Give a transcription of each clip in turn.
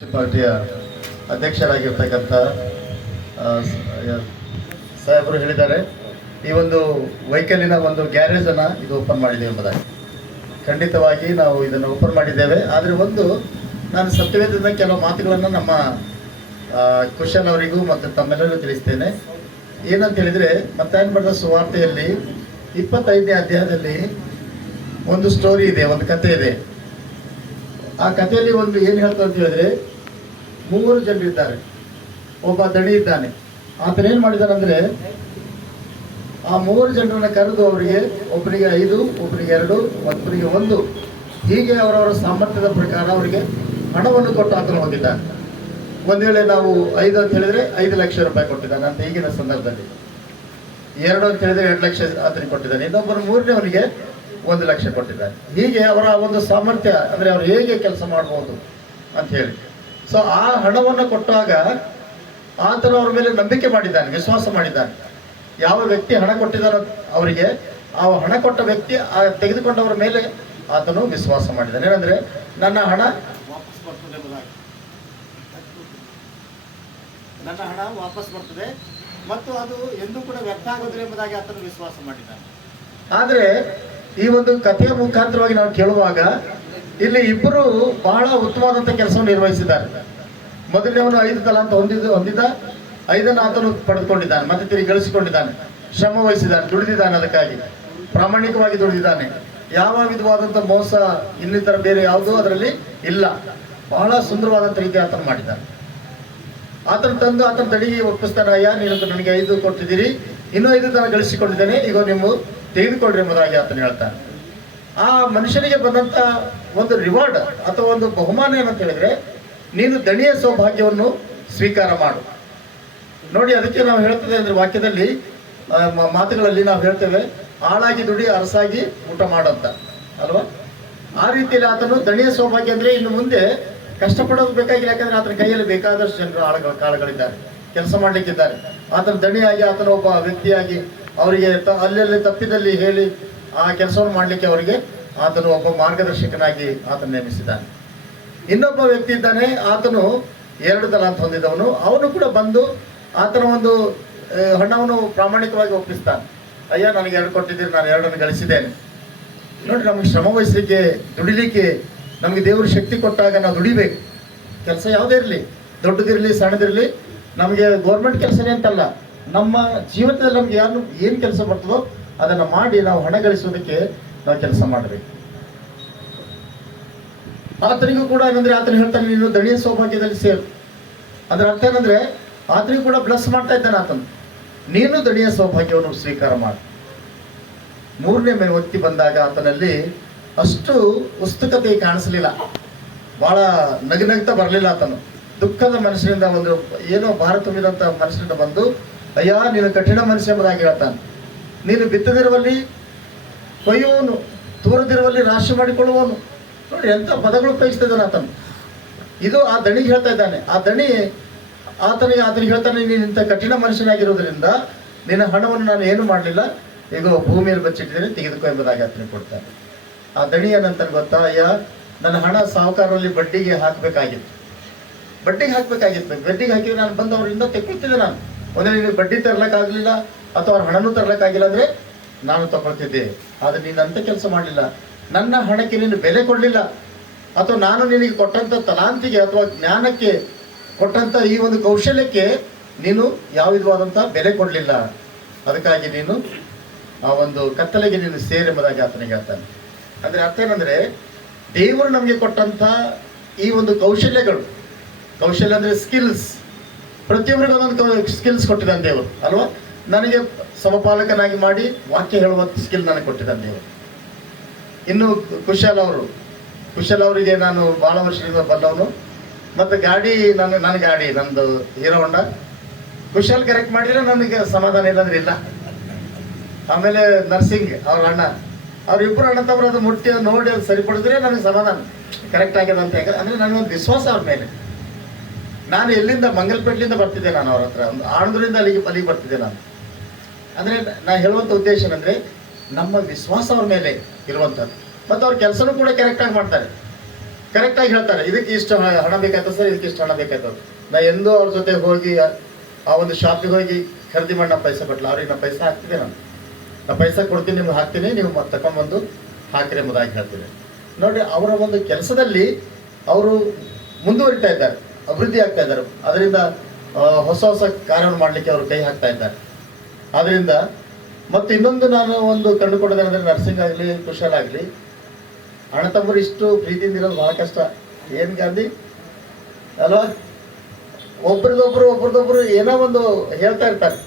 ಪಾರ್ಟಿಯ ಅಧ್ಯಕ್ಷರಾಗಿರ್ತಕ್ಕಂಥ ಸಾಹೇಬರು ಹೇಳಿದ್ದಾರೆ, ಈ ಒಂದು ವೆಹಿಕಲಿನ ಒಂದು ಗ್ಯಾರೇಜನ್ನು ಇದು ಓಪನ್ ಮಾಡಿದೆ ಎಂಬುದಾಗಿ. ಖಂಡಿತವಾಗಿ ನಾವು ಇದನ್ನು ಓಪನ್ ಮಾಡಿದ್ದೇವೆ. ಆದರೆ ನಾನು ಸತ್ಯವೇದದ ಕೆಲವು ಮಾತುಗಳನ್ನು ನಮ್ಮ ಕುಶಲ್ ಅವರಿಗೂ ಮತ್ತು ತಮ್ಮೆಲ್ಲರಿಗೂ ತಿಳಿಸ್ತೇನೆ. ಏನಂತ ಹೇಳಿದರೆ, ಮತ್ತಾಯನ ಬರೆದ ಸುವಾರ್ತೆಯಲ್ಲಿ 25ನೇ ಅಧ್ಯಾಯದಲ್ಲಿ ಒಂದು ಸ್ಟೋರಿ ಇದೆ, ಒಂದು ಕಥೆ ಇದೆ. ಆ ಕಥೆಯಲ್ಲಿ ಏನು ಹೇಳ್ತಾ ಅಂತ ಹೇಳಿದ್ರೆ, 3 ಜನರಿದ್ದಾರೆ, ಒಬ್ಬ ದಣಿ ಇದ್ದಾನೆ. ಆತನೇನು ಮಾಡಿದಾನಂದ್ರೆ, ಆ 3 ಜನರನ್ನ ಕರೆದು ಅವರಿಗೆ ಒಬ್ಬರಿಗೆ 5, ಒಬ್ಬರಿಗೆ 2, ಒಬ್ಬರಿಗೆ 1 ಹೀಗೆ ಅವರವರ ಸಾಮರ್ಥ್ಯದ ಪ್ರಕಾರ ಅವರಿಗೆ ಹಣವನ್ನು ಕೊಟ್ಟು ಆತನು ಹೋಗಿದ್ದಾನೆ. ಒಂದು ವೇಳೆ ನಾವು 5 ಅಂತ ಹೇಳಿದ್ರೆ 5 ಲಕ್ಷ ರೂಪಾಯಿ ಕೊಟ್ಟಿದ್ದಾನೆ ಅಂತ ಈಗಿನ ಸಂದರ್ಭದಲ್ಲಿ. 2 ಅಂತ ಹೇಳಿದ್ರೆ 2 ಲಕ್ಷ ಆತನಿಗೆ ಕೊಟ್ಟಿದ್ದಾನೆ. ಇನ್ನೊಬ್ಬರು 3ನೇವನಿಗೆ 1 ಲಕ್ಷ ಕೊಟ್ಟಿದ್ದಾನೆ. ಹೀಗೆ ಅವರ ಒಂದು ಸಾಮರ್ಥ್ಯ ಅಂದರೆ ಅವರು ಹೇಗೆ ಕೆಲಸ ಮಾಡ್ಬೋದು ಅಂತ ಹೇಳಿ. ಸೊ ಆ ಹಣವನ್ನು ಕೊಟ್ಟಾಗ ಆತನು ಅವ್ರ ಮೇಲೆ ನಂಬಿಕೆ ಮಾಡಿದ್ದಾನೆ, ವಿಶ್ವಾಸ ಮಾಡಿದ್ದಾನೆ. ಯಾವ ವ್ಯಕ್ತಿ ಹಣ ಕೊಟ್ಟಿದ್ದಾನೋ ಅವರಿಗೆ, ಆ ಹಣ ಕೊಟ್ಟ ವ್ಯಕ್ತಿ ಆ ತೆಗೆದುಕೊಂಡವರ ಮೇಲೆ ಆತನು ವಿಶ್ವಾಸ ಮಾಡಿದ್ದಾನೆ. ಏನಂದ್ರೆ, ನನ್ನ ಹಣ ವಾಪಸ್ ಬರ್ತದೆ ಎಂಬುದಾಗಿ, ನನ್ನ ಹಣ ವಾಪಸ್ ಬರ್ತದೆ ಮತ್ತು ಅದು ಎಂದೂ ಕೂಡ ವ್ಯರ್ಥ ಆಗೋದಿಲ್ಲ ಎಂಬುದಾಗಿ ಆತನು ವಿಶ್ವಾಸ ಮಾಡಿದ್ದಾನೆ. ಆದರೆ ಈ ಒಂದು ಕಥೆಯ ಮುಖಾಂತರವಾಗಿ ನಾವು ಕೇಳುವಾಗ ಇಲ್ಲಿ ಇಬ್ಬರು ಬಹಳ ಉತ್ತಮವಾದಂಥ ಕೆಲಸವನ್ನು ನಿರ್ವಹಿಸಿದ್ದಾರೆ. ಮೊದಲನೇವನು 5 ತಲಾಂತ ಹೊಂದಿದ 5 ಆತನು ಪಡೆದುಕೊಂಡಿದ್ದಾನೆ, ಮತ್ತೆ ತಿರುಗಿ ಗಳಿಸಿಕೊಂಡಿದ್ದಾನೆ, ಶ್ರಮ ವಹಿಸಿದ್ದಾನೆ, ದುಡಿದಿದ್ದಾನೆ, ಅದಕ್ಕಾಗಿ ಪ್ರಾಮಾಣಿಕವಾಗಿ ದುಡಿದಿದ್ದಾನೆ. ಯಾವ ವಿಧವಾದಂಥ ಮೋಸ ಇನ್ನಿತರ ಬೇರೆ ಯಾವುದೂ ಅದರಲ್ಲಿ ಇಲ್ಲ. ಬಹಳ ಸುಂದರವಾದಂಥ ರೀತಿ ಆತನು ಮಾಡಿದ್ದಾನೆ. ಆತನು ತಂದು ಆತನ ತಡಿಗೆ ಒಪ್ಪಿಸ್ತಾನೆ, ಅಯ್ಯ ನೀನು ನನಗೆ 5 ಕೊಟ್ಟಿದ್ದೀರಿ, ಇನ್ನೂ 5 ತನ ಗಳಿಸಿಕೊಂಡಿದ್ದೇನೆ, ಈಗ ನೀವು ತೆಗೆದುಕೊಳ್ರಿ ಎಂಬುದಾಗಿ ಆತನು ಹೇಳ್ತಾನೆ. ಆ ಮನುಷ್ಯನಿಗೆ ಬಂದಂಥ ಒಂದು ರಿವಾರ್ಡ್ ಅಥವಾ ಒಂದು ಬಹುಮಾನ ಏನಂತ ಹೇಳಿದ್ರೆ, ನೀನು ದಣಿಯ ಸೌಭಾಗ್ಯವನ್ನು ಸ್ವೀಕಾರ ಮಾಡು. ನೋಡಿ, ಅದಕ್ಕೆ ನಾವು ಹೇಳ್ತೇವೆ ಅಂದರೆ, ವಾಕ್ಯದಲ್ಲಿ ಮಾತುಗಳಲ್ಲಿ ನಾವು ಹೇಳ್ತೇವೆ, ಆಳಾಗಿ ದುಡಿ ಅರಸಾಗಿ ಊಟ ಮಾಡಂತ ಅಲ್ವಾ. ಆ ರೀತಿಯಲ್ಲಿ ಆತನು ದಣಿಯ ಸೌಭಾಗ್ಯ ಅಂದರೆ ಇನ್ನು ಮುಂದೆ ಕಷ್ಟಪಡೋದು ಬೇಕಾಗಿಲ್ಲ. ಯಾಕಂದ್ರೆ ಆತನ ಕೈಯಲ್ಲಿ ಬೇಕಾದಷ್ಟು ಜನರು ಕಾಳುಗಳಿದ್ದಾರೆ, ಕೆಲಸ ಮಾಡಲಿಕ್ಕಿದ್ದಾರೆ. ಆತನ ದಣಿಯಾಗಿ ಆತನ ಒಬ್ಬ ವ್ಯಕ್ತಿಯಾಗಿ ಅವರಿಗೆ ಅಲ್ಲಲ್ಲಿ ತಪ್ಪಿದಲ್ಲಿ ಹೇಳಿ ಆ ಕೆಲಸವನ್ನು ಮಾಡಲಿಕ್ಕೆ ಅವರಿಗೆ ಆತನು ಒಬ್ಬ ಮಾರ್ಗದರ್ಶಕನಾಗಿ ಆತನು ನೇಮಿಸಿದ್ದಾನೆ. ಇನ್ನೊಬ್ಬ ವ್ಯಕ್ತಿ ಇದ್ದಾನೆ, ಆತನು 2 ತಲಾಂತ ಹೊಂದಿದವನು. ಅವನು ಕೂಡ ಬಂದು ಆತನ ಒಂದು ಹಣವನ್ನು ಪ್ರಾಮಾಣಿಕವಾಗಿ ಒಪ್ಪಿಸ್ತಾನೆ. ಅಯ್ಯ ನನಗೆ 2 ಕೊಟ್ಟಿದ್ದೀರಿ, ನಾನು 2 ಗಳಿಸಿದ್ದೇನೆ. ನೋಡಿ, ನಮಗೆ ಶ್ರಮ ವಹಿಸಲಿಕ್ಕೆ, ದುಡಿಲಿಕ್ಕೆ ನಮಗೆ ದೇವರು ಶಕ್ತಿ ಕೊಟ್ಟಾಗ ನಾವು ದುಡಿಬೇಕು. ಕೆಲಸ ಯಾವುದೇ ಇರಲಿ, ದೊಡ್ಡದಿರಲಿ ಸಣ್ಣದಿರಲಿ, ನಮಗೆ ಗೌರ್ಮೆಂಟ್ ಕೆಲಸನೇ ಅಂತಲ್ಲ, ನಮ್ಮ ಜೀವನದಲ್ಲಿ ನಮ್ಗೆ ಏನು ಕೆಲಸ ಬರ್ತದೋ ಅದನ್ನು ಮಾಡಿ ನಾವು ಹಣ ಗಳಿಸೋದಕ್ಕೆ ನಾವು ಕೆಲಸ ಮಾಡಬೇಕು. ಆತನಿಗೂ ಕೂಡ ಏನಂದ್ರೆ, ಆತನು ಹೇಳ್ತಾನೆ, ನೀನು ದಣಿಯ ಸೌಭಾಗ್ಯದಲ್ಲಿ ಸೇರು. ಅದರ ಅರ್ಥ ಏನಂದ್ರೆ, ಆತನಿಗೂ ಕೂಡ ಬ್ಲಸ್ ಮಾಡ್ತಾ ಇದ್ದಾನೆ ಆತನು, ನೀನು ದಣಿಯ ಸೌಭಾಗ್ಯವನ್ನು ಸ್ವೀಕಾರ ಮಾಡು. 3ನೇ ವ್ಯಕ್ತಿ ಬಂದಾಗ ಆತನಲ್ಲಿ ಅಷ್ಟು ಉತ್ಸುಕತೆ ಕಾಣಿಸಲಿಲ್ಲ, ಬಹಳ ನಗನಗ್ತಾ ಬರಲಿಲ್ಲ. ಆತನು ದುಃಖದ ಮನಸ್ಸಿನಿಂದ, ಒಂದು ಏನೋ ಭಾರ ತುಂಬಿದಂಥ ಮನಸ್ಸಿನಿಂದ ಬಂದು, ಅಯ್ಯ ನೀನು ಕಠಿಣ ಮನುಷ್ಯ ಎಂಬುದಾಗಿ ಹೇಳ್ತಾನೆ. ನೀನು ಬಿತ್ತದಿರುವಲ್ಲಿ ಕೊಯ್ಯುವನು, ತೂರದಿರುವಲ್ಲಿ ರಾಶಿ ಮಾಡಿಕೊಳ್ಳುವನು. ನೋಡಿ, ಎಂಥ ಪದಗಳು ಉಪಯೋಗಿಸ್ತಾ ಇದ್ದಾನೆ ಆತನು. ಇದು ಆ ದಣಿಗೆ ಹೇಳ್ತಾ ಇದ್ದಾನೆ. ಆ ದಣಿ ಆತನಿಗೆ ಹೇಳ್ತಾನೆ, ನೀನು ಇಂಥ ಕಠಿಣ ಮನುಷ್ಯನಾಗಿರೋದ್ರಿಂದ ನಿನ್ನ ಹಣವನ್ನು ನಾನು ಏನು ಮಾಡಲಿಲ್ಲ, ಈಗ ಭೂಮಿಯಲ್ಲಿ ಬಚ್ಚಿಟ್ಟಿದ್ದೇನೆ, ತೆಗೆದುಕೋ ಎಂಬುದಾಗಿ ಆತನಿಗೆ ಕೊಡ್ತಾನೆ. ಆ ದಣಿ ಏನಂತ ಗೊತ್ತಾ, ಅಯ್ಯ ನನ್ನ ಹಣ ಸಾಹುಕಾರರಲ್ಲಿ ಬಡ್ಡಿಗೆ ಹಾಕಬೇಕಾಗಿತ್ತು, ಬಡ್ಡಿಗೆ ಹಾಕಿದ್ರೆ ನಾನು ಬಂದು ಅವರಿಂದ ತೆಗೊಳ್ತಿದ್ದೆ. ನಾನು ಒಂದೇ ನಿನಗೆ ಬಡ್ಡಿ ತರ್ಲಿಕ್ಕಾಗಲಿಲ್ಲ ಅಥವಾ ಅವ್ರ ಹಣನೂ ತರ್ಲಿಕ್ಕಾಗಿಲ್ಲ ಅಂದರೆ ನಾನು ತಗೊಳ್ತಿದ್ದೆ. ಆದರೆ ನೀನು ಅಂಥ ಕೆಲಸ ಮಾಡಲಿಲ್ಲ, ನನ್ನ ಹಣಕ್ಕೆ ನೀನು ಬೆಲೆ ಕೊಡಲಿಲ್ಲ, ಅಥವಾ ನಾನು ನಿನಗೆ ಕೊಟ್ಟಂಥ ತಲಾಂತಿಗೆ ಅಥವಾ ಜ್ಞಾನಕ್ಕೆ ಕೊಟ್ಟಂಥ ಈ ಒಂದು ಕೌಶಲ್ಯಕ್ಕೆ ನೀನು ಯಾವ ವಿಧವಾದಂಥ ಬೆಲೆ ಕೊಡಲಿಲ್ಲ. ಅದಕ್ಕಾಗಿ ನೀನು ಆ ಒಂದು ಕತ್ತಲೆಗೆ ನೀನು ಸೇರೆಂಬುದಾಗಿ ಆತನಿಗೆ ಹೇಳ್ತಾನೆ. ಅಂದರೆ ಅರ್ಥ ಏನಂದರೆ, ದೇವರು ನಮಗೆ ಕೊಟ್ಟಂಥ ಈ ಒಂದು ಕೌಶಲ್ಯ ಅಂದರೆ ಸ್ಕಿಲ್ಸ್, ಪ್ರತಿಯೊಬ್ಬರಿಗೂ ಒಂದೊಂದು ಸ್ಕಿಲ್ಸ್ ಕೊಟ್ಟಿದ್ದಾನೆ ದೇವರು ಅಲ್ವಾ. ನನಗೆ ಸಮಪಾಲಕನಾಗಿ ಮಾಡಿ ವಾಕ್ಯ ಹೇಳುವ ಸ್ಕಿಲ್ ನನಗೆ ಕೊಟ್ಟಿದ್ದಾನೆ ದೇವರು. ಇನ್ನು ಕುಶಲ್ ಅವರಿಗೆ ನಾನು ಭಾಳ ವರ್ಷದಿಂದ ಬಲ್ಲವನು. ಮತ್ತು ಗಾಡಿ, ನನ್ನ ಗಾಡಿ ನಂದು ಹೀರೋ ಹೊಂಡ. ಕುಶಲ್ ಕರೆಕ್ಟ್ ಮಾಡಿದರೆ ನನಗೆ ಸಮಾಧಾನ ಇಲ್ಲಂದ್ರೆ ಇಲ್ಲ. ಆಮೇಲೆ ನರ್ಸಿಂಗ್ ಅವ್ರ ಅಣ್ಣ, ಅವರಿಬ್ಬರು ಅಣ್ಣ ತಮ್ಮರು ಅದು ಮುಟ್ಟಿ ನೋಡಿ ಅದು ಸರಿಪಡಿದ್ರೆ ನನಗೆ ಸಮಾಧಾನ ಕರೆಕ್ಟ್ ಆಗ್ಯದ ಅಂತ. ಅಂದರೆ ನನಗೊಂದು ವಿಶ್ವಾಸ ಅವ್ರ ಮೇಲೆ. ನಾನು ಎಲ್ಲಿಂದ ಮಂಗಲ್ಪೇಟ್ಲಿಂದ ಬರ್ತಿದ್ದೆ, ನಾನು ಅವ್ರ ಹತ್ರ ಒಂದು ಆಣದೂರಿಂದ ಅಲ್ಲಿಗೆ ಬರ್ತಿದ್ದೆ ನಾನು. ಅಂದರೆ ನಾನು ಹೇಳುವಂಥ ಉದ್ದೇಶ ಏನಂದರೆ, ನಮ್ಮ ವಿಶ್ವಾಸ ಅವ್ರ ಮೇಲೆ ಇರುವಂಥದ್ದು. ಮತ್ತು ಅವ್ರ ಕೆಲಸನೂ ಕೂಡ ಕರೆಕ್ಟಾಗಿ ಮಾಡ್ತಾರೆ. ಕರೆಕ್ಟಾಗಿ ಹೇಳ್ತಾರೆ, ಇದಕ್ಕೆ ಇಷ್ಟು ಹಣ ಬೇಕಾಯ್ತದ ಸರ್, ಇದಕ್ಕೆ ಇಷ್ಟು ಹಣ ಬೇಕಾಯ್ತದ. ನಾ ಎಂದೂ ಅವ್ರ ಜೊತೆ ಹೋಗಿ ಆ ಒಂದು ಶಾಪಿಗೆ ಹೋಗಿ ಖರೀದಿ ಮಾಡಿ ನಾ ಪೈಸೆ ಕೊಟ್ಟಲ್ಲ, ಅವ್ರಿಗೆ ನಾ ಪೈಸೆ ಹಾಕ್ತೀನಿ, ನಾ ಪೈಸೆ ಕೊಡ್ತೀನಿ, ನಿಮ್ಗೆ ಹಾಕ್ತೀನಿ, ನೀವು ಮತ್ತೆ ತಗೊಂಡ್ಬಂದು ಹಾಕಿರಿ ಎಂಬುದಾಗಿ ಹೇಳ್ತೀನಿ. ನೋಡಿ, ಅವರ ಒಂದು ಕೆಲಸದಲ್ಲಿ ಅವರು ಮುಂದುವರಿತಾ ಇದ್ದಾರೆ, ಅಭಿವೃದ್ಧಿ ಆಗ್ತಾ ಇದ್ದಾರೆ. ಅದರಿಂದ ಹೊಸ ಹೊಸ ಕಾರ್ಯವನ್ನು ಮಾಡಲಿಕ್ಕೆ ಅವರು ಕೈ ಹಾಕ್ತಾ ಇದ್ದಾರೆ. ಆದ್ದರಿಂದ ಮತ್ತು ಇನ್ನೊಂದು ನಾನು ಒಂದು ಕಂಡುಕೊಂಡದೇನೆಂದರೆ, ನರ್ಸಿಂಗ್ ಆಗಲಿ ಕುಶಲ್ ಆಗಲಿ ಅಣ್ಣ ತಮ್ಮರು ಇಷ್ಟು ಪ್ರೀತಿಯಿಂದ ಇರೋದು ಭಾಳ ಕಷ್ಟ. ಏನು ಗಾಂಧಿ ಅಲ್ವಾ? ಒಬ್ರದೊಬ್ರು ಏನೋ ಒಂದು ಹೇಳ್ತಾ ಇರ್ತಾರೆ,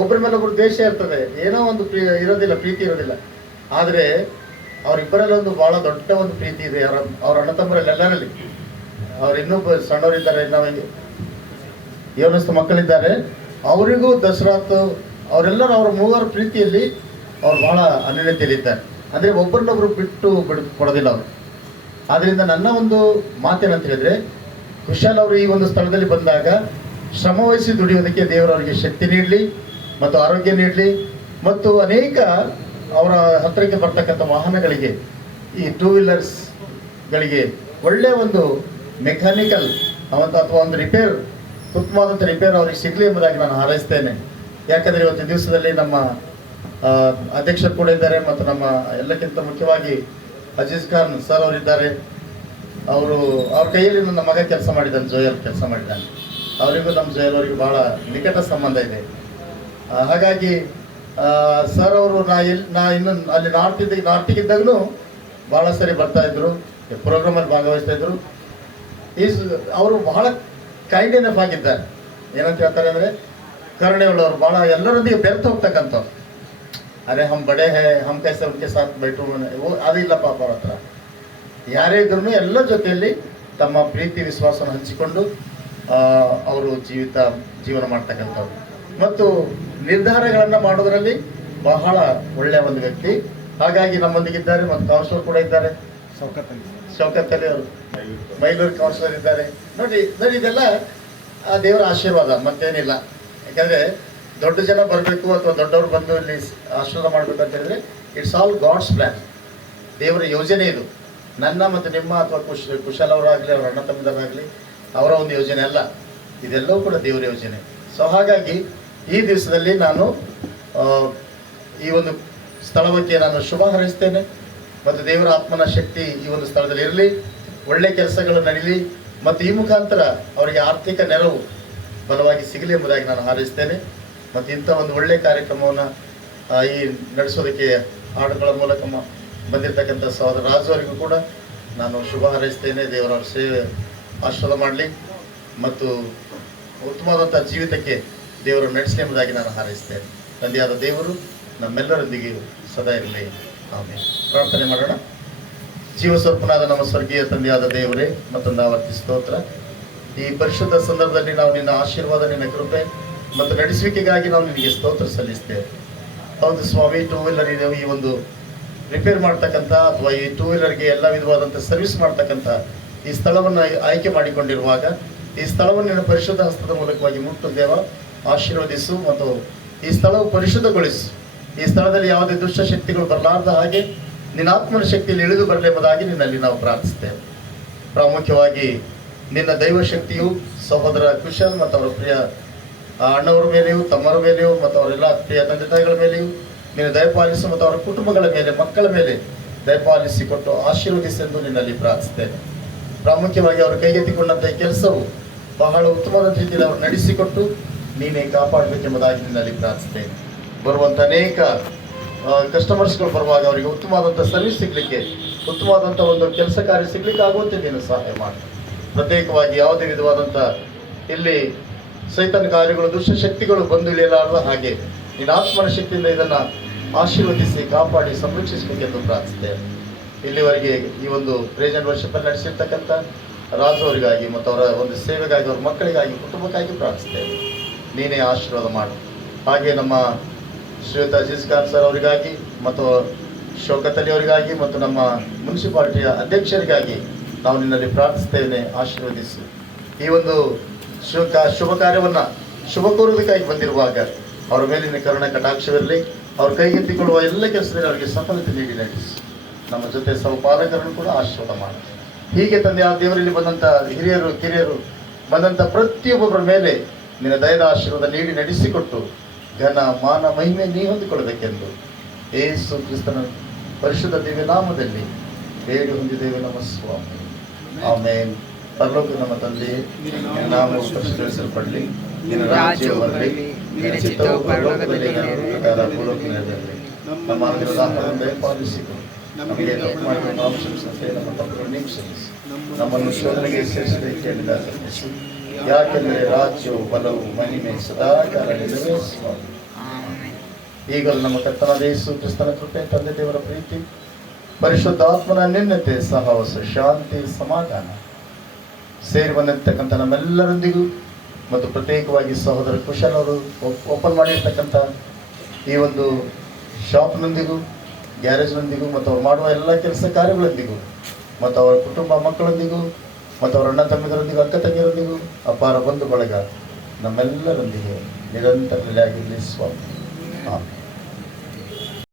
ಒಬ್ಬರ ಮೇಲೆ ಒಬ್ರು ದ್ವೇಷ ಇರ್ತದೆ, ಏನೋ ಒಂದು ಇರೋದಿಲ್ಲ, ಪ್ರೀತಿ ಇರೋದಿಲ್ಲ. ಆದರೆ ಅವರಿಬ್ಬರಲ್ಲಿ ಒಂದು ಭಾಳ ದೊಡ್ಡ ಒಂದು ಪ್ರೀತಿ ಇದೆ ಅವ್ರ ಅಣ್ಣ ತಮ್ಮರಲ್ಲಿ ಎಲ್ಲರಲ್ಲಿ. ಅವ್ರು ಇನ್ನೂ ಸಣ್ಣವರಿದ್ದಾರೆ, ನಾವು ಯೋನಸ್ಥ ಮಕ್ಕಳಿದ್ದಾರೆ, ಅವರಿಗೂ ದಸರಾತ್ ಅವರೆಲ್ಲರೂ ಅವರ ಮೂವರ ಪ್ರೀತಿಯಲ್ಲಿ ಅವ್ರು ಭಾಳ ಅನ್ಯೋನ್ಯತೆಯಲ್ಲಿದ್ದಾರೆ. ಅಂದರೆ ಒಬ್ಬರನ್ನೊಬ್ರು ಬಿಟ್ಟು ಕೊಡೋದಿಲ್ಲ ಅವರು. ಆದ್ದರಿಂದ ನನ್ನ ಒಂದು ಮಾತೇನಂತ ಹೇಳಿದ್ರೆ, ಕುಶಾಲ್ ಅವರು ಈ ಒಂದು ಸ್ಥಳದಲ್ಲಿ ಬಂದಾಗ ಶ್ರಮವಹಿಸಿ ದುಡಿಯೋದಕ್ಕೆ ದೇವರವರಿಗೆ ಶಕ್ತಿ ನೀಡಲಿ ಮತ್ತು ಆರೋಗ್ಯ ನೀಡಲಿ, ಮತ್ತು ಅನೇಕ ಅವರ ಹತ್ತಿರಕ್ಕೆ ಬರ್ತಕ್ಕಂಥ ವಾಹನಗಳಿಗೆ, ಈ ಟೂ ವೀಲರ್ಸ್ಗಳಿಗೆ ಒಳ್ಳೆಯ ಒಂದು ಮೆಕ್ಯಾನಿಕಲ್ ಅಥವಾ ಒಂದು ರಿಪೇರ್, ಉತ್ತಮವಾದಂಥ ರಿಪೇರ್ ಅವ್ರಿಗೆ ಸಿಗಲಿ ಎಂಬುದಾಗಿ ನಾನು ಹಾರೈಸ್ತೇನೆ. ಯಾಕಂದರೆ ಇವತ್ತು ದಿವಸದಲ್ಲಿ ನಮ್ಮ ಅಧ್ಯಕ್ಷರು ಕೂಡ ಇದ್ದಾರೆ, ಮತ್ತು ನಮ್ಮ ಎಲ್ಲಕ್ಕಿಂತ ಮುಖ್ಯವಾಗಿ ಅಜೀಜ್ ಖಾನ್ ಸರ್ ಅವರಿದ್ದಾರೆ. ಅವ್ರ ಕೈಯಲ್ಲಿ ನನ್ನ ಮಗ ಕೆಲಸ ಮಾಡಿದ್ದಾನೆ, ಜೋಯಲ್ ಕೆಲಸ ಮಾಡಿದ್ದಾನೆ. ಅವರಿಗೂ ನಮ್ಮ ಜೋಯಲ್ ಅವರಿಗೂ ಭಾಳ ನಿಕಟ ಸಂಬಂಧ ಇದೆ. ಹಾಗಾಗಿ ಸರ್ ಅವರು ನಾ ಇನ್ನು ಅಲ್ಲಿ ನಾರ್ತಿಗಿದ್ದಾಗಲೂ ಭಾಳ ಸರಿ ಬರ್ತಾಯಿದ್ರು, ಪ್ರೋಗ್ರಾಮಲ್ಲಿ ಭಾಗವಹಿಸ್ತಾ ಇದ್ರು. ಅವರು ಬಹಳ ಕೈಂಡ್ ಎನಫ್ ಆಗಿದ್ದಾರೆ. ಏನಂತ ಹೇಳ್ತಾರೆ ಅಂದರೆ, ಕರುಣೆ ಉಳ್ಳವರು, ಭಾಳ ಎಲ್ಲರೊಂದಿಗೆ ಬೆರೆತು ಹೋಗ್ತಕ್ಕಂಥವ್ರು. ಅರೆ ಹಮ್ ಬಡೆ ಹೇ, ಹಮ್ ಕೈಸೆ ಉನ್ಕೆ ಸಾಥ್ ಬೈಟು, ಅದಿಲ್ಲ ಪಾಪ ಅವ್ರ ಹತ್ರ. ಯಾರೇ ಇದ್ರೂ ಎಲ್ಲ ಜೊತೆಯಲ್ಲಿ ತಮ್ಮ ಪ್ರೀತಿ ವಿಶ್ವಾಸವನ್ನು ಹಂಚಿಕೊಂಡು ಅವರು ಜೀವನ ಮಾಡ್ತಕ್ಕಂಥವ್ರು, ಮತ್ತು ನಿರ್ಧಾರಗಳನ್ನು ಮಾಡೋದರಲ್ಲಿ ಬಹಳ ಒಳ್ಳೆಯ ಒಂದು ವ್ಯಕ್ತಿ. ಹಾಗಾಗಿ ನಮ್ಮೊಂದಿಗಿದ್ದಾರೆ, ಮತ್ತು ಕೌನ್ಸಿಲರ್ ಕೂಡ ಇದ್ದಾರೆ, ಶೌಕತ್ ಅಲಿ ಅವರು, ಮೈಲೂರು ಕೌನ್ಸಿಲರ್ ಇದ್ದಾರೆ. ನೋಡಿ ಇದೆಲ್ಲ ದೇವರ ಆಶೀರ್ವಾದ, ಮತ್ತೇನಿಲ್ಲ. ಯಾಕಂದರೆ ದೊಡ್ಡ ಜನ ಬರಬೇಕು ಅಥವಾ ದೊಡ್ಡವರು ಬಂದು ಇಲ್ಲಿ ಆಶೀರ್ವಾದ ಮಾಡಬೇಕು ಅಂತ ಹೇಳಿದ್ರೆ, ಇಟ್ಸ್ ಆಲ್ ಗಾಡ್ಸ್ ಪ್ಲ್ಯಾನ್, ದೇವರ ಯೋಜನೆ ಇದು. ನನ್ನ ಮತ್ತು ನಿಮ್ಮ ಅಥವಾ ಕುಶಲ್ ಅವರಾಗಲಿ, ಅವರ ಅಣ್ಣ ತಮ್ಮದವರಾಗಲಿ ಅವರ ಒಂದು ಯೋಜನೆ ಅಲ್ಲ, ಇದೆಲ್ಲವೂ ಕೂಡ ದೇವರ ಯೋಜನೆ. ಸೊ ಹಾಗಾಗಿ ಈ ದಿವಸದಲ್ಲಿ ನಾನು ಈ ಒಂದು ಸ್ಥಳಕ್ಕೆ ನಾನು ಶುಭ ಹಾರೈಸ್ತೇನೆ, ಮತ್ತು ದೇವರ ಆತ್ಮನ ಶಕ್ತಿ ಈ ಒಂದು ಸ್ಥಳದಲ್ಲಿ ಇರಲಿ, ಒಳ್ಳೆ ಕೆಲಸಗಳು ನಡೀಲಿ, ಮತ್ತು ಈ ಮುಖಾಂತರ ಅವರಿಗೆ ಆರ್ಥಿಕ ನೆರವು ಬಲವಾಗಿ ಸಿಗಲಿ ಎಂಬುದಾಗಿ ನಾನು ಹಾರೈಸ್ತೇನೆ. ಮತ್ತು ಇಂಥ ಒಂದು ಒಳ್ಳೆಯ ಕಾರ್ಯಕ್ರಮವನ್ನು ಈ ನಡೆಸೋದಕ್ಕೆ ಹಾಡುಗಳ ಮೂಲಕ ಬಂದಿರತಕ್ಕಂಥ ಸಹೋದರ ರಾಜು ಅವರಿಗೂ ಕೂಡ ನಾನು ಶುಭ ಹಾರೈಸ್ತೇನೆ. ದೇವರವ್ರ ಸೇವೆ ಆಶೀರ್ವಾದ ಮಾಡಲಿ, ಮತ್ತು ಉತ್ತಮವಾದಂಥ ಜೀವಿತಕ್ಕೆ ದೇವರು ನಡೆಸಲಿ ಎಂಬುದಾಗಿ ನಾನು ಹಾರೈಸ್ತೇನೆ. ತಂದೆಯಾದ ದೇವರು ನಮ್ಮೆಲ್ಲರೊಂದಿಗೆ ಸದಾ ಇರಲಿ. ಆಮೇಲೆ ಪ್ರಾರ್ಥನೆ ಮಾಡೋಣ. ಜೀವಸ್ವರೂಪನಾದ ನಮ್ಮ ಸ್ವರ್ಗೀಯ ತಂದೆಯಾದ ದೇವರೇ, ಮತ್ತೊಂದು ಆವರ್ತಿ ಸ್ತೋತ್ರ. ಈ ಪರಿಶುದ್ಧ ಸಂದರ್ಭದಲ್ಲಿ ನಾವು ನಿನ್ನ ಆಶೀರ್ವಾದ, ನಿನ್ನ ಕೃಪೆ ಮತ್ತು ನಡೆಸುವಿಕೆಗಾಗಿ ನಾವು ನಿನಗೆ ಸ್ತೋತ್ರ ಸಲ್ಲಿಸ್ತೇವೆ. ಹೌದು ಸ್ವಾಮಿ, ಟೂ ವೀಲರ್ ಈ ಒಂದು ರಿಪೇರ್ ಮಾಡ್ತಕ್ಕಂಥ ಅಥವಾ ಈ ಟೂ ವೀಲರ್ಗೆ ಎಲ್ಲ ವಿಧವಾದಂಥ ಸರ್ವಿಸ್ ಮಾಡ್ತಕ್ಕಂಥ ಈ ಸ್ಥಳವನ್ನು ಆಯ್ಕೆ ಮಾಡಿಕೊಂಡಿರುವಾಗ, ಈ ಸ್ಥಳವನ್ನು ನಿನ್ನ ಪರಿಶುದ್ಧ ಹಸ್ತದ ಮೂಲಕವಾಗಿ ಮುಟ್ಟು ದೇವ ಆಶೀರ್ವದಿಸು, ಮತ್ತು ಈ ಸ್ಥಳವು ಪರಿಶುದ್ಧಗೊಳಿಸು. ಈ ಸ್ಥಳದಲ್ಲಿ ಯಾವುದೇ ದುಷ್ಟಶಕ್ತಿಗಳು ಬರಲಾರ್ದ ಹಾಗೆ ನಿನ್ನ ಆತ್ಮನ ಶಕ್ತಿಯಲ್ಲಿ ಇಳಿದು ಬರಲೆಂಬುದಾಗಿ ನಿನ್ನಲ್ಲಿ ನಾವು ಪ್ರಾರ್ಥಿಸ್ತೇವೆ. ಪ್ರಾಮುಖ್ಯವಾಗಿ ನಿನ್ನ ದೈವಶಕ್ತಿಯು ಸಹೋದರ ಕುಶಲ್ ಮತ್ತು ಅವರ ಪ್ರಿಯ ಅಣ್ಣವರ ಮೇಲೆಯೂ, ತಮ್ಮರ ಮೇಲೆಯೂ, ಮತ್ತು ಅವರೆಲ್ಲ ಪ್ರಿಯ ತಂದೆ ತಾಯಿಗಳ ಮೇಲೆಯೂ ನೀನು ದಯಪಾಲಿಸು, ಮತ್ತು ಅವರ ಕುಟುಂಬಗಳ ಮೇಲೆ, ಮಕ್ಕಳ ಮೇಲೆ ದಯಪಾಲಿಸಿಕೊಟ್ಟು ಆಶೀರ್ವದಿಸೆಂದು ನಿನ್ನಲ್ಲಿ ಪ್ರಾರ್ಥಿಸ್ತೇನೆ. ಪ್ರಾಮುಖ್ಯವಾಗಿ ಅವರು ಕೈಗೆತ್ತಿಕೊಂಡಂಥ ಈ ಕೆಲಸವು ಬಹಳ ಉತ್ತಮವಾದ ರೀತಿಯಲ್ಲಿ ಅವರು ನಡೆಸಿಕೊಟ್ಟು ನೀನೇ ಕಾಪಾಡಬೇಕೆಂಬುದಾಗಿ ನಿನ್ನಲ್ಲಿ ಪ್ರಾರ್ಥಿಸ್ತೇನೆ. ಬರುವಂಥ ಅನೇಕ ಕಸ್ಟಮರ್ಸ್ಗಳು ಬರುವಾಗ ಅವರಿಗೆ ಉತ್ತಮವಾದಂಥ ಸರ್ವಿಸ್ ಸಿಗಲಿಕ್ಕೆ, ಉತ್ತಮವಾದಂಥ ಒಂದು ಕೆಲಸ ಕಾರ್ಯ ಸಿಗಲಿಕ್ಕೆ ಆಗುವಂತೆ ನೀನು ಸಹಾಯ ಮಾಡಿ. ಪ್ರತ್ಯೇಕವಾಗಿ ಯಾವುದೇ ವಿಧವಾದಂಥ ಇಲ್ಲಿ ಸೈತಾನ ಕಾರ್ಯಗಳು, ದುಷ್ಟಶಕ್ತಿಗಳು ಬಂದು ಇಳಿಯಲಾರದ ಹಾಗೆ ನಿನ್ನ ಆತ್ಮನ ಶಕ್ತಿಯಿಂದ ಇದನ್ನು ಆಶೀರ್ವದಿಸಿ, ಕಾಪಾಡಿ, ಸಂರಕ್ಷಿಸಬೇಕೆಂದು ಪ್ರಾರ್ಥಿಸ್ತೇವೆ. ಇಲ್ಲಿವರೆಗೆ ಈ ಒಂದು ಪ್ರೇಜೆಂಟ್ ವರ್ಷದಲ್ಲಿ ನಡೆಸಿರ್ತಕ್ಕಂಥ ರಾಜು ಅವರಿಗಾಗಿ ಮತ್ತು ಅವರ ಒಂದು ಸೇವೆಗಾಗಿ, ಅವರ ಮಕ್ಕಳಿಗಾಗಿ, ಕುಟುಂಬಕ್ಕಾಗಿ ಪ್ರಾರ್ಥಿಸ್ತೇವೆ. ನೀನೇ ಆಶೀರ್ವಾದ ಮಾಡು. ಹಾಗೆ ನಮ್ಮ ಶ್ರೀಯುತ ಅಜೀಜ್ ಖಾನ್ ಸರ್ ಅವರಿಗಾಗಿ, ಮತ್ತು ಶೌಕತ್ ಅಲಿ ಅವರಿಗಾಗಿ, ಮತ್ತು ನಮ್ಮ ಮುನ್ಸಿಪಾಲಿಟಿಯ ಅಧ್ಯಕ್ಷರಿಗಾಗಿ ನಾವು ನಿನ್ನಲ್ಲಿ ಪ್ರಾರ್ಥಿಸ್ತೇವೆ. ಆಶೀರ್ವದಿಸು. ಈ ಒಂದು ಶುಭ ಕಾರ್ಯವನ್ನು ಶುಭ ಕೋರುವುದಕ್ಕಾಗಿ ಬಂದಿರುವಾಗ ಅವರ ಮೇಲಿನ ಕರುಣೆ ಕಟಾಕ್ಷವಿರಲಿ. ಅವ್ರ ಕೈಗೆತ್ತಿಕೊಳ್ಳುವ ಎಲ್ಲ ಕೆಲಸದಲ್ಲಿ ಅವರಿಗೆ ಸಫಲತೆ ನೀಡಿ ನಡೆಸಿ. ನಮ್ಮ ಜೊತೆ ಸಹಪಾಲಕರನ್ನು ಕೂಡ ಆಶೀರ್ವಾದ ಮಾಡಿ. ಹೀಗೆ ತಂದೆ ಆ ದೇವರಲ್ಲಿ ಬಂದಂಥ ಹಿರಿಯರು ಕಿರಿಯರು ಬಂದಂಥ ಪ್ರತಿಯೊಬ್ಬೊಬ್ಬರ ಮೇಲೆ ನಿನ್ನ ದಯದ ಆಶೀರ್ವಾದ ನೀಡಿ ನಡೆಸಿಕೊಟ್ಟು ಘನ ಮಾನ ಮಹಿಮೆ ನೀ ಹೊಂದಿಕೊಳ್ಳಬೇಕೆಂದು ಯೇಸು ಕ್ರಿಸ್ತನ ಪರಿಶುದ್ಧ ದಿವ್ಯ ನಾಮದಲ್ಲಿ ಬೇಡಿ ಹೊಂದಿದ್ದೇವೆ ನಮ್ಮ ಸ್ವಾಮಿ. ಆಮೇನ್. ಪರಲೋಕ ನಮ್ಮ ತಂದೆ, ನಿನ್ನ ನಾಮವು ಪರಿಶುದ್ಧಪಡಲಿ, ನಿನ್ನ ರಾಜ್ಯವು ಬರಲಿ, ನಿನ್ನ ಚಿತ್ತವು ಪರಲೋಕದಲ್ಲಿ ನೆರವೇರಲಿ. ನಮ್ಮ ಅನುದಿನದ ಆಹಾರವನ್ನು ದಯಪಾಲಿಸಿಕೊಡು. ನಮಗೆ ತಪ್ಪು ಮಾಡಿದ ನಾವು ಕ್ಷಮಿಸಂತೆ ನಮ್ಮ ತಪ್ಪುಗಳನ್ನು ಕ್ಷಮಿಸಿ, ನಮ್ಮನ್ನು ಶೋಧನೆಗೆ ಸೇರಿಸದೆ ಯಾಕೆಂದರೆ ರಾಜ್ಯವು ಬಲವು ಮಹಿಮೆ ಸದಾಕಾಲ ನಿಲ್ಲವೇ ಸ್ವಾಮಿ. ಈಗಲೂ ನಮ್ಮ ಕರ್ತನಾದ ಯೇಸು ಕ್ರಿಸ್ತನ ಕೃಪೆ, ತಂದೆ ದೇವರ ಪ್ರೀತಿ, ಪರಿಶುದ್ಧಾತ್ಮನ ನಿನ್ನತೆ, ಸಹವಾಸ, ಶಾಂತಿ, ಸಮಾಧಾನ ಸೇರಿ ಬಂದಿರ್ತಕ್ಕಂಥ ನಮ್ಮೆಲ್ಲರೊಂದಿಗೂ ಮತ್ತು ಪ್ರತ್ಯೇಕವಾಗಿ ಸಹೋದರ ಕುಶಲ್ ಅವರು ಓಪನ್ ಮಾಡಿರ್ತಕ್ಕಂಥ ಈ ಒಂದು ಶಾಪ್ನೊಂದಿಗೂ ಗ್ಯಾರೇಜ್ನೊಂದಿಗೂ ಮತ್ತು ಅವ್ರು ಮಾಡುವ ಎಲ್ಲ ಕೆಲಸ ಕಾರ್ಯಗಳೊಂದಿಗೂ ಮತ್ತು ಅವರ ಕುಟುಂಬ ಮಕ್ಕಳೊಂದಿಗೂ ಮತ್ತು ಅವರ ಅಣ್ಣ ತಮ್ಮಿಗರೊಂದಿಗೂ ಅಕ್ಕ ತಂಗಿಯರೊಂದಿಗೂ ಅಪಾರ ಬಂಧು ಬಳಗ ನಮ್ಮೆಲ್ಲರೊಂದಿಗೆ ನಿರಂತರ ನೆಲೆಯಾಗಿರಲಿ ಸ್ವಾಮಿ.